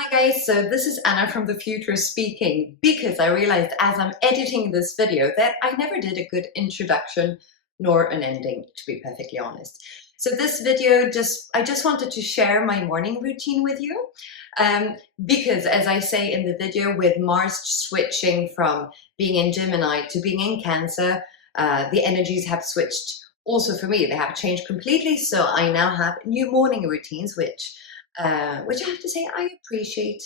Hi guys, so this is Anna from the future speaking because I realized as I'm editing this video that I never did a good introduction nor an ending, to be perfectly honest. So this video, I just wanted to share my morning routine with you because as I say in the video, with Mars switching from being in Gemini to being in Cancer, the energies have switched also for me. They have changed completely, so I now have new morning routines which I have to say I appreciate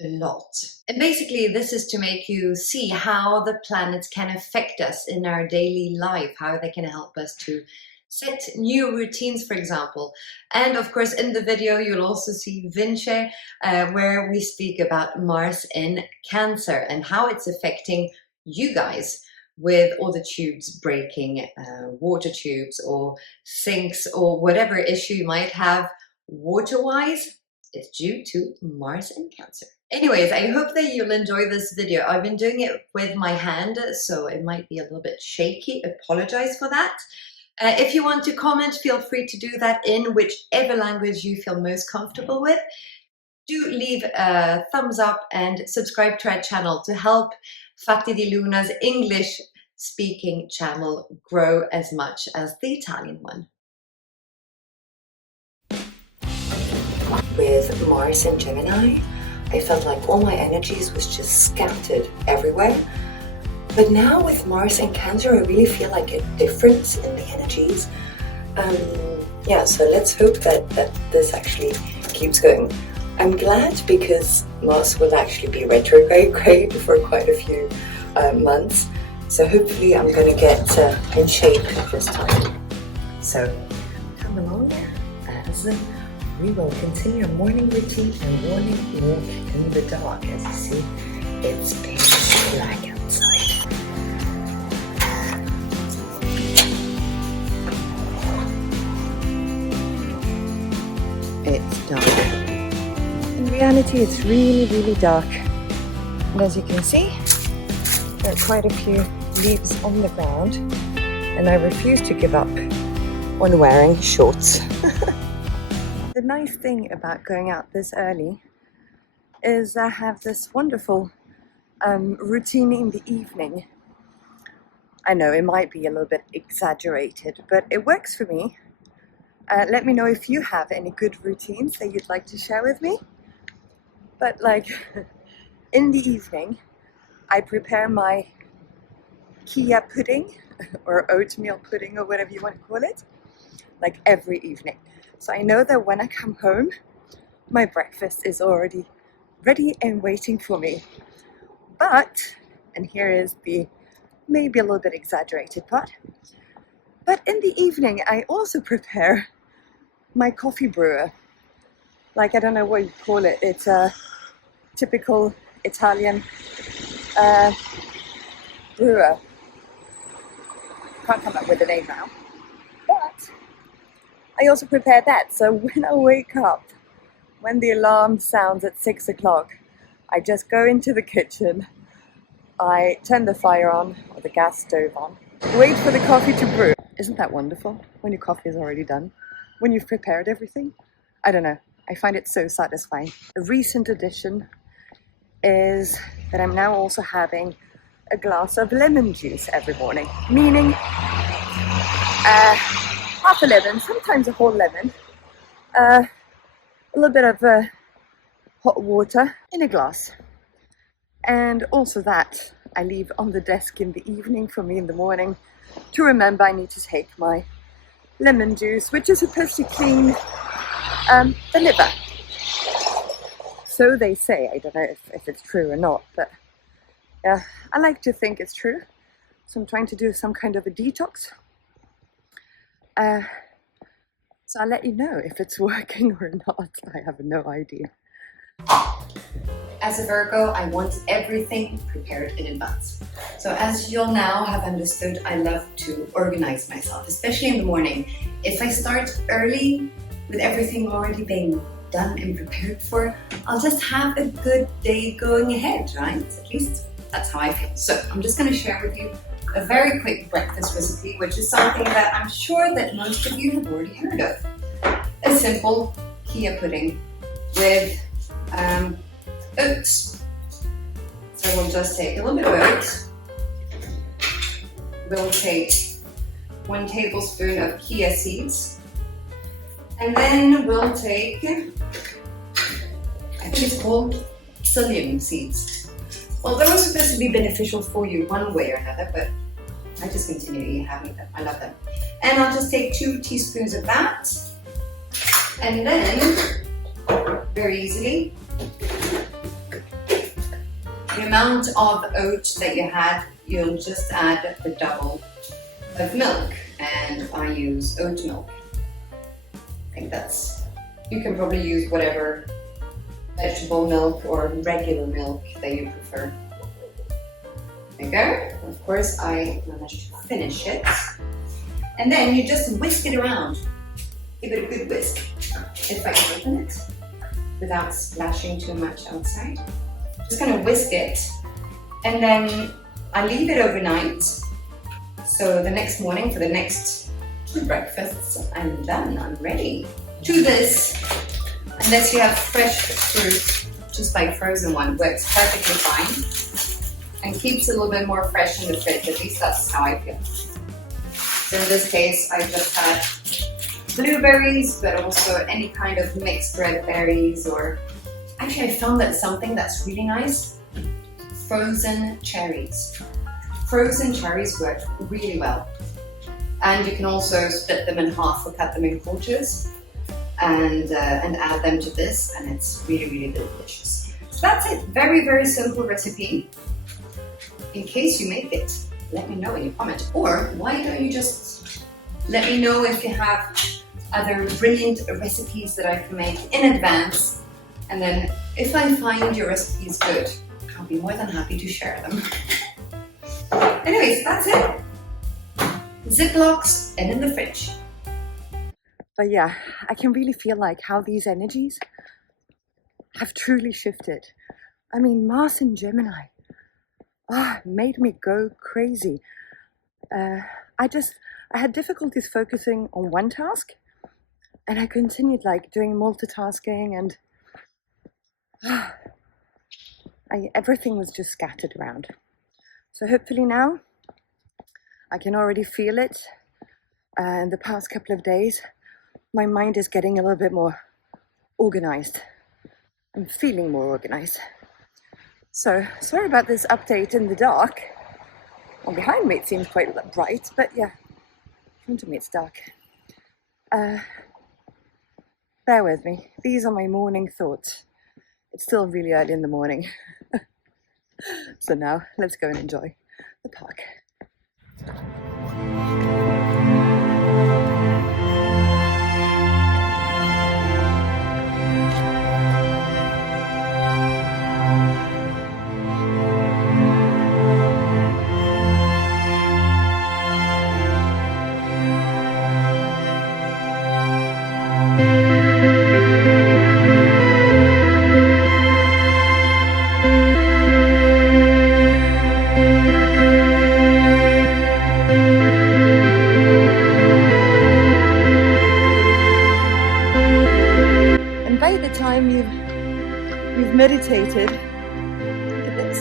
a lot. And basically this is to make you see how the planets can affect us in our daily life, how they can help us to set new routines, for example. And of course in the video you'll also see Vinci, where we speak about Mars in Cancer and how it's affecting you guys with all the tubes breaking, water tubes or sinks or whatever issue you might have water-wise. It's due to Mars in Cancer. Anyways, I hope that you'll enjoy this video. I've been doing it with my hand, so it might be a little bit shaky. Apologize for that. If you want to comment, feel free to do that in whichever language you feel most comfortable with. Do leave a thumbs up and subscribe to our channel to help Fatti di Luna's English speaking channel grow as much as the Italian one. With Mars in Gemini, I felt like all my energies was just scattered everywhere. But now with Mars in Cancer, I really feel like a difference in the energies. So let's hope that this actually keeps going. I'm glad because Mars will actually be retrograde for quite a few months. So hopefully I'm going to get in shape this time. So come along as we will continue our morning routine and morning walk in the dark. As you see, it's pitch black outside. It's dark. In reality, it's really dark. And as you can see, there are quite a few leaves on the ground, and I refuse to give up on wearing shorts. The nice thing about going out this early is I have this wonderful routine in the evening. I know it might be a little bit exaggerated, but it works for me. Let me know if you have any good routines that you'd like to share with me. But like in the evening, I prepare my chia pudding or oatmeal pudding or whatever you want to call it, like every evening. So I know that when I come home, my breakfast is already ready and waiting for me. But, and here is the maybe a little bit exaggerated part, but in the evening I also prepare my coffee brewer. Like, I don't know what you call it. It's a typical Italian brewer. Can't come up with a name now. But I also prepare that, so when I wake up, when the alarm sounds at 6 o'clock, I just go into the kitchen, I turn the fire on, or the gas stove on, wait for the coffee to brew. Isn't that wonderful, when your coffee is already done? When you've prepared everything? I don't know, I find it so satisfying. A recent addition is that I'm now also having a glass of lemon juice every morning, meaning half a lemon, sometimes a whole lemon, a little bit of hot water in a glass. And also that I leave on the desk in the evening for me in the morning to remember I need to take my lemon juice, which is supposed to clean the liver. So they say. I don't know if it's true or not, but I like to think it's true. So I'm trying to do some kind of a detox. So I'll let you know if it's working or not. I have no idea. As a Virgo, I want everything prepared in advance. So as you'll now have understood, I love to organize myself, especially in the morning. If I start early with everything already being done and prepared for, I'll just have a good day going ahead, right? At least that's how I feel. So I'm just going to share with you a very quick breakfast recipe, which is something that I'm sure that most of you have already heard of. A simple chia pudding with oats. So we'll just take a little bit of oats. We'll take 1 tablespoon of chia seeds. And then we'll take, I think it's called psyllium seeds. Well, those are supposed to be beneficial for you one way or another, but I just continue having them. I love them. And I'll just take 2 teaspoons of that. And then, very easily, the amount of oats that you had, you'll just add the double of milk. And I use oat milk. I think that's, you can probably use whatever vegetable milk or regular milk that you prefer. There you go. Of course, I managed to finish it. And then you just whisk it around. Give it a good whisk. If I can open it without splashing too much outside. Just gonna whisk it. And then I leave it overnight. So the next morning for the next 2 breakfasts, I'm done, I'm ready. To this, unless you have fresh fruit, just like frozen one, works perfectly fine. And keeps a little bit more fresh in the fridge, at least that's how I feel. So in this case, I just had blueberries, but also any kind of mixed red berries, or actually I found that something that's really nice, frozen cherries. Frozen cherries work really well. And you can also split them in half or cut them in quarters and add them to this, and it's really, really delicious. So that's it, very, very simple recipe. In case you make it, let me know in your comment. Or why don't you just let me know if you have other brilliant recipes that I can make in advance. And then if I find your recipes good, I'll be more than happy to share them. Anyways, that's it. Ziplocs and in the fridge. But yeah, I can really feel like how these energies have truly shifted. I mean, Mars in Gemini made me go crazy. I had difficulties focusing on one task, and I continued like doing multitasking, and everything was just scattered around. So hopefully now I can already feel it. In the past couple of days, my mind is getting a little bit more organized. I'm feeling more organized. So sorry about this update in the dark. Well, behind me it seems quite bright, but yeah, in front of me it's dark. Bear with me. These are my morning thoughts. It's still really early in the morning. So now let's go and enjoy the park. You've meditated. Look at this.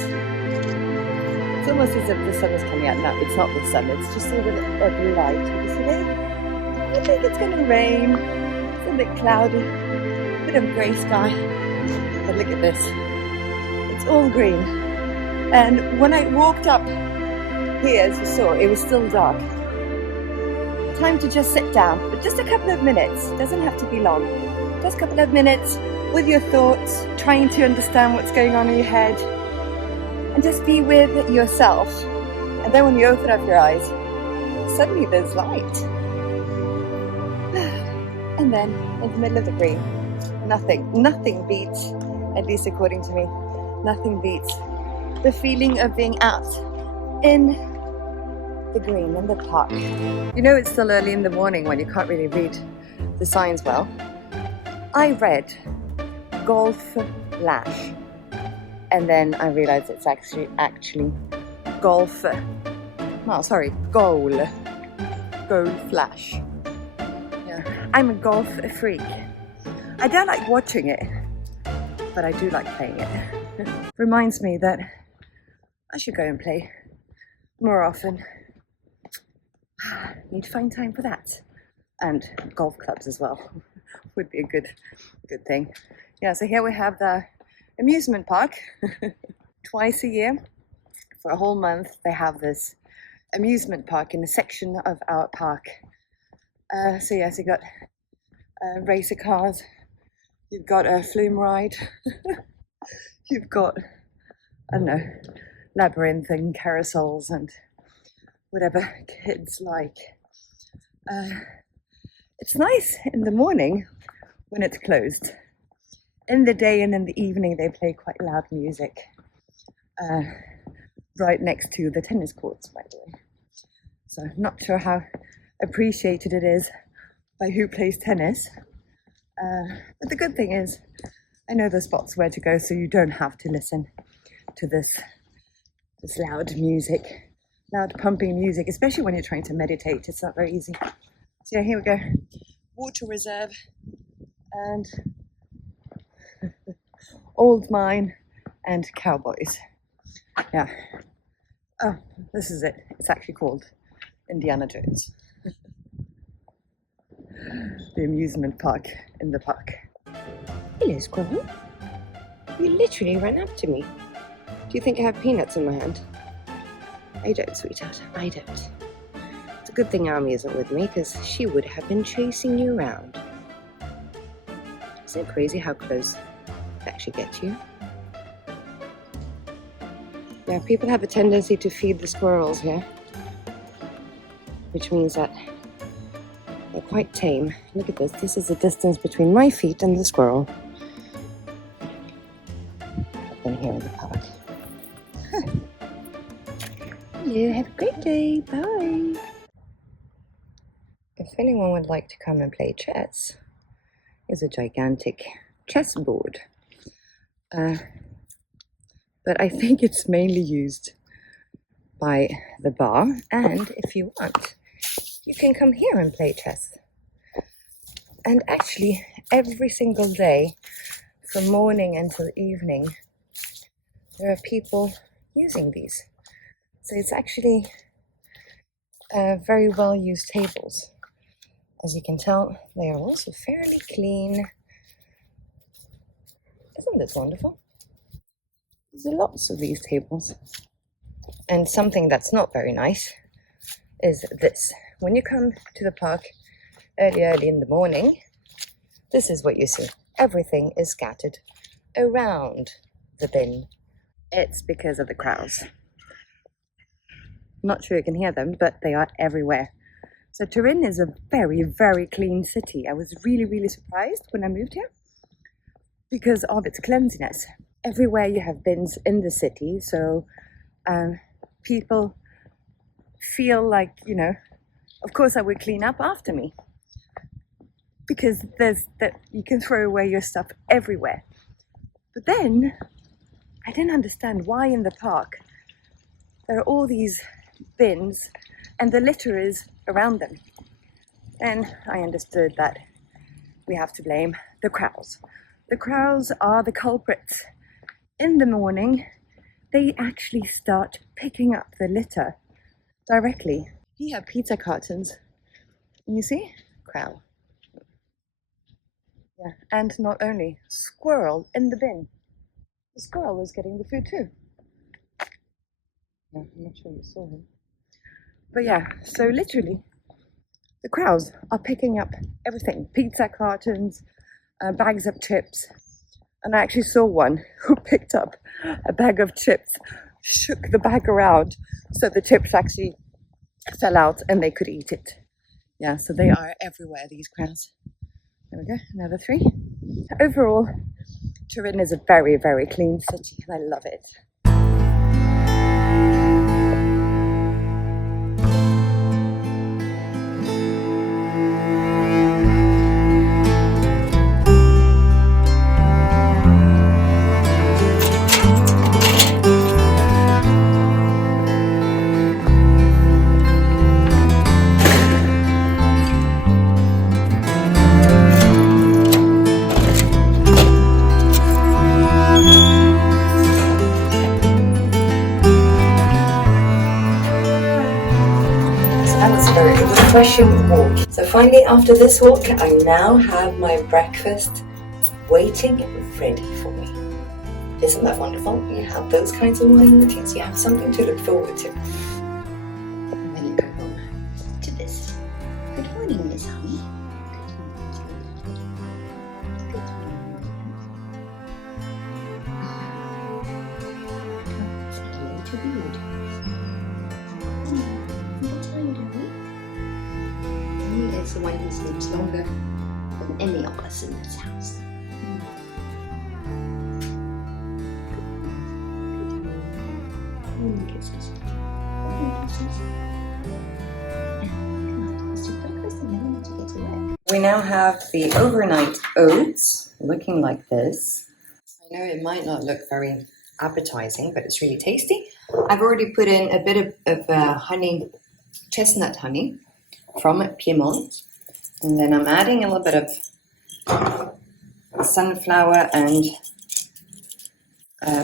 It's almost as if the sun is coming out. No, it's not the sun, it's just a little bit of light. You see it? I think it's going to rain. It's a bit cloudy, a bit of grey sky. But look at this. It's all green. And when I walked up here, as you saw, it was still dark. Time to just sit down, but just a couple of minutes. Doesn't have to be long. Just a couple of minutes with your thoughts, trying to understand what's going on in your head, and just be with yourself. And then when you open up your eyes, suddenly there's light. And then in the middle of the green, nothing beats, at least according to me, nothing beats the feeling of being out in the green, in the park. You know it's still early in the morning when you can't really read the signs well. I read Golf Flash, and then I realized it's actually Goal Flash. Yeah, I'm a golf freak. I don't like watching it, but I do like playing it. Reminds me that I should go and play more often. Need to find time for that. And golf clubs as well would be a good thing. Yeah, so here we have the amusement park. Twice a year for a whole month they have this amusement park in a section of our park. So yes, you've got racer cars, you've got a flume ride, you've got, I don't know, labyrinth and carousels and whatever kids like. It's nice in the morning when it's closed. In the day and in the evening they play quite loud music. Right next to the tennis courts, by the way. So I'm not sure how appreciated it is by who plays tennis. But the good thing is I know the spots where to go, so you don't have to listen to this loud music, loud pumping music, especially when you're trying to meditate. It's not very easy. So yeah, here we go. Water reserve and old mine and cowboys. Yeah. Oh, this is it. It's actually called Indiana Jones. The amusement park in the park. Hello, Squirrel. You literally ran up to me. Do you think I have peanuts in my hand? I don't, sweetheart. I don't. It's a good thing Ami isn't with me, because she would have been chasing you around. Isn't it crazy how close they actually get to you? Yeah, people have a tendency to feed the squirrels here, which means that they're quite tame. Look at this. This is the distance between my feet and the squirrel. Up in here in the park. Hello, have a great day. Bye. If anyone would like to come and play chess, there's a gigantic chessboard. But I think it's mainly used by the bar, and if you want, you can come here and play chess. And actually, every single day, from morning until evening, there are people using these. So it's actually very well used tables. As you can tell, they are also fairly clean. Isn't this wonderful? There's lots of these tables. And something that's not very nice is this. When you come to the park early in the morning, this is what you see. Everything is scattered around the bin. It's because of the crows. Not sure you can hear them, but they are everywhere. So Turin is a very, very clean city. I was really surprised when I moved here because of its cleanliness. Everywhere you have bins in the city, so people feel like, you know, of course I would clean up after me, because there's that you can throw away your stuff everywhere. But then I didn't understand why in the park there are all these bins and the litter is around them. And I understood that we have to blame the crows. The crows are the culprits. In the morning, they actually start picking up the litter directly. Here are pizza cartons. You see? Crow. Yeah, and not only, squirrel in the bin. The squirrel was getting the food too. Yeah, I'm not sure you saw him. But yeah, so literally, the crows are picking up everything. Pizza cartons, bags of chips. And I actually saw one who picked up a bag of chips, shook the bag around so the chips actually fell out and they could eat it. Yeah, so they are everywhere, these crows. There we go, another 3. Overall, Turin is a very, very clean city and I love it. refreshing walk. So finally, after this walk, I now have my breakfast waiting ready for me. Isn't that wonderful? You have those kinds of morning routines. You have something to look forward to. And then you go home to this. Good morning, Miss Honey. Good morning. Say hello to the audience. What time are we? He is the one who sleeps longer than any of us in this house. Kisses. Kisses. Come on, let's do breakfast and then we need to get to work. We now have the overnight oats looking like this. I know it might not look very appetizing, but it's really tasty. I've already put in a bit of honey, chestnut honey from Piedmont. And then I'm adding a little bit of sunflower and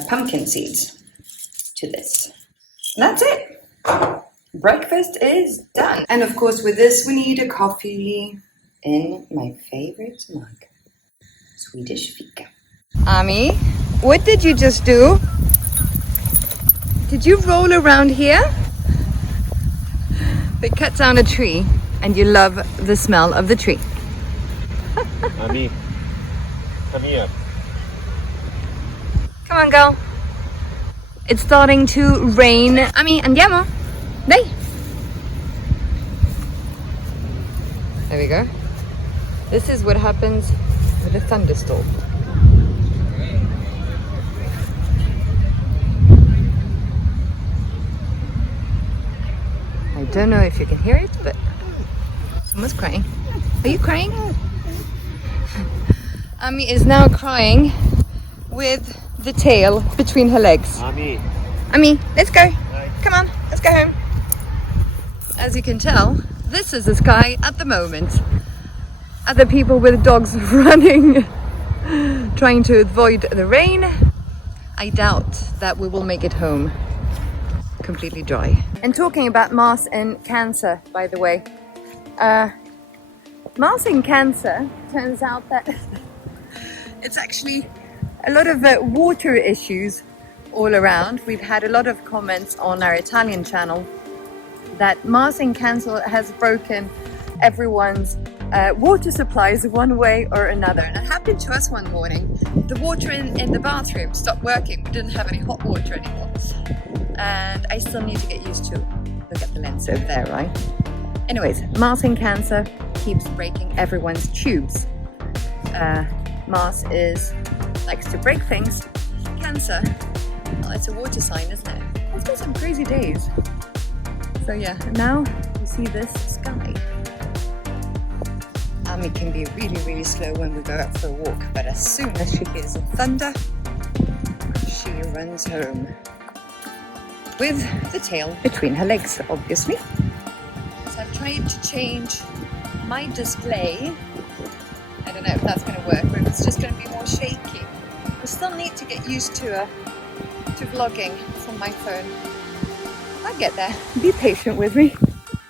pumpkin seeds to this. And that's it. Breakfast is done. And of course, with this, we need a coffee in my favorite mug, Swedish fika. Ami, what did you just do? Did you roll around here? They cut down a tree and you love the smell of the tree. Ami, come here. Come on, girl. It's starting to rain. Ami, andiamo. Dai. There we go. This is what happens with a thunderstorm. I don't know if you can hear it, but someone's crying. Are you crying? Ami is now crying with the tail between her legs. Ami. Ami, let's go. Come on, let's go home. As you can tell, this is the sky at the moment. Other people with dogs running, trying to avoid the rain. I doubt that we will make it home completely dry. And talking about Mars and Cancer, by the way, Mars and Cancer, turns out that it's actually a lot of water issues all around. We've had a lot of comments on our Italian channel that Mars and Cancer has broken everyone's water supplies one way or another. And it happened to us one morning. The water in the bathroom stopped working. We didn't have any hot water anymore. And I still need to get used to, look at the lens over there, right? Anyways, Mars and Cancer keeps breaking everyone's tubes. Mars likes to break things. Cancer, well, it's a water sign, isn't it? It's been some crazy days. So yeah, now you see this sky. Ami can be really, really slow when we go out for a walk, but as soon as she hears the thunder, she runs home. With the tail between her legs, obviously. So I've tried to change my display. I don't know if that's going to work, or if it's just going to be more shaky. I still need to get used to vlogging from my phone. I'll get there. Be patient with me.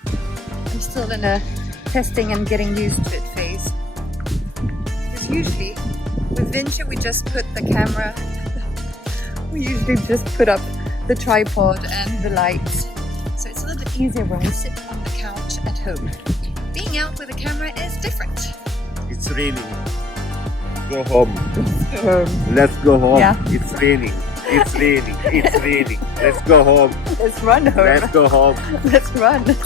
I'm still in a testing and getting used to it phase. Because usually with Vinci we just put the camera, we usually just put up the tripod and the lights. So it's a little bit easier when we sit on the couch at home. Being out with a camera is different. It's raining. Go home. Let's go home. Yeah. It's raining. It's raining. It's raining. Let's go home. Let's run home. Let's go home. Let's run.